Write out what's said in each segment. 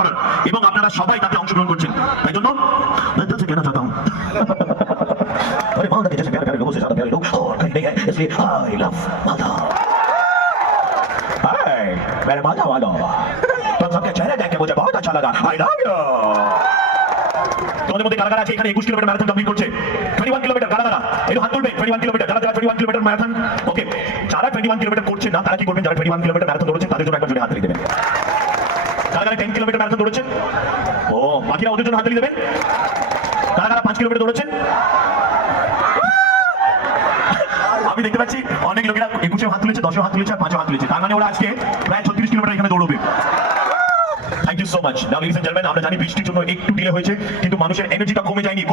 করার, এবং আপনারা সবাই তাতে অংশগ্রহণ করছেন। তাই জন্য मैं दिल से कहना चाहता हूं अरे मालदा के जैसे प्यारे प्यारे लोगों से ज्यादा प्यारे लोग और कहीं नहीं है, इसलिए आई लव मालदा। हाय मेरे मालदा वालों, तुम सबके चेहरे देख के मुझे बहुत अच्छा लगा। I love you. তোমাদের মধ্যে কারা কারা আছে এখানে 21 কিলোমিটার ম্যারাথন কমপ্লিট করছে? 21 কিলোমিটার কারা কারা? একটু হাত তুলবে। 21 কিলোমিটার যারা 21 কিলোমিটার ম্যারাথন, ওকে। যারা 21 কিলোমিটার করছেন না তারা কি করবেন? যারা 21 কিলোমিটার ম্যারাথন দৌড়ছেন তাদের জন্য একবার জোরে হাত তালি দেবেন। কারা কারা 10 কিলোমিটার ম্যারাথন দৌড়ছেন? ও বাকিরা ওদের জন্য হাত তালি দেবেন। কারা কারা 5 কিলোমিটার দৌড়ছেন? আমি দেখতে পাচ্ছি অনেক লোকেরা 21 হাত তুলেছে, 10 হাত তুলেছে, আর 5 হাত তুলেছে। তার মানে ওরা আজকে প্রায় 36 কিলোমিটার এখানে দৌড়বে। Thank you so much. Now ladies and gentleman, আমরা জানি বৃষ্টির জন্য একটু ডিলে হয়েছে, কিন্তু মানুষের এনার্জিটা কমে যায়নি।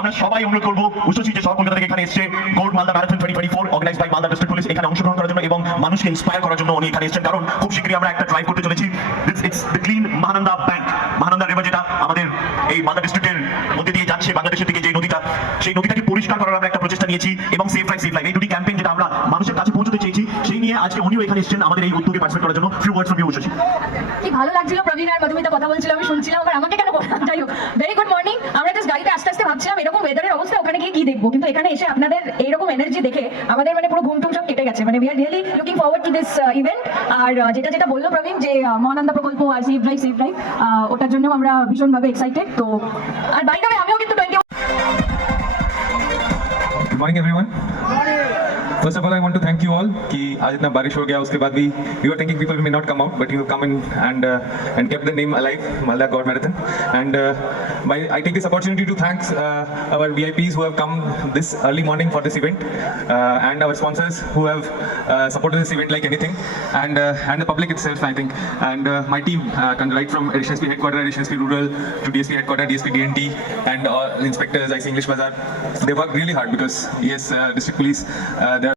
আমরা সবাই অনুরোধ করবো উচ্চশী যে সব কলকাতা থেকে এখানে এসেছে gold Malda marathon 2024 organised by Malda district police, এখানে অংশগ্রহণ করার জন্য এবং মানুষকে ইন্সপায়ার করার জন্য উনি এখানে এসেছেন। কারণ খুব শীঘ্রই আমরা একটা ড্রাইভ করতে চলেছি। ইটস দ্য ক্লিন মহানন্দা ব্যাংক, মহানন্দা রিভার, যেটা আমাদের এই মালদা ডিস্ট্রিক্টের মধ্যে দিয়ে যাচ্ছে বাংলাদেশের দিকে যে নদীটা, সেই নদীটাকে পরিষ্কার করার আমরা একটা প্রচেষ্টা নিয়েছি, এবং সেফ লাইফ এই দুটি ক্যাম্পেইন যেটা আমরা মানুষের কাছে পৌঁছতে চেয়েছি, সেই নিয়ে আজকে উনিও এখানে এসেছেন আমাদের এই উদ্যোগে পার্টিসিপেট করার জন্য। ফিউ ওয়ার্ডস ফ্রম ইউ উচ্চশী। কি ভালো লাগছিল, প্রবীণ আর মধুমিতা কথা বলছিল, আমি শুনছিলাম, আর আমাকে কেন বললাম। যাই হোক, ভেরি গুড মর্নিং। আমরা জাস্ট গাড়িতে আস্তে আস্তে ভাবছিলাম এরকম ওয়েদারের অবস্থা ওখানে গিয়ে কি দেখবো, কিন্তু এখানে এসে আপনাদের এইরকম এনার্জি দেখে আমাদের মানে পুরো ঘুম টুম সব কেটে গেছে। মানে we are really looking forward to this event. আর যেটা বললো প্রবীণ যে মহানন্দা প্রকল্প আর সেফ ড্রাইভ, ওটার জন্য আমরা ভীষণভাবে এক্সাইটেড। তো আর বাই দ্য ওয়ে আমিও কিন্তু 21। Good morning everyone. First of all, I want to thank you all कि आज इतना बारिश हो गया, उसके बाद भी we were thinking people may not come out, but you have come in and kept the name alive, Malda God Marathon. And I take this opportunity to thank our VIPs who have come this early morning for this event, and our sponsors who have supported this event like anything, and the public itself, I think, and my team, right from Addition SP headquarters, Addition SP Rural to DSP headquarters, DSP DNT, and all inspectors, IC English Bazaar. They work really hard because yes, district police, they are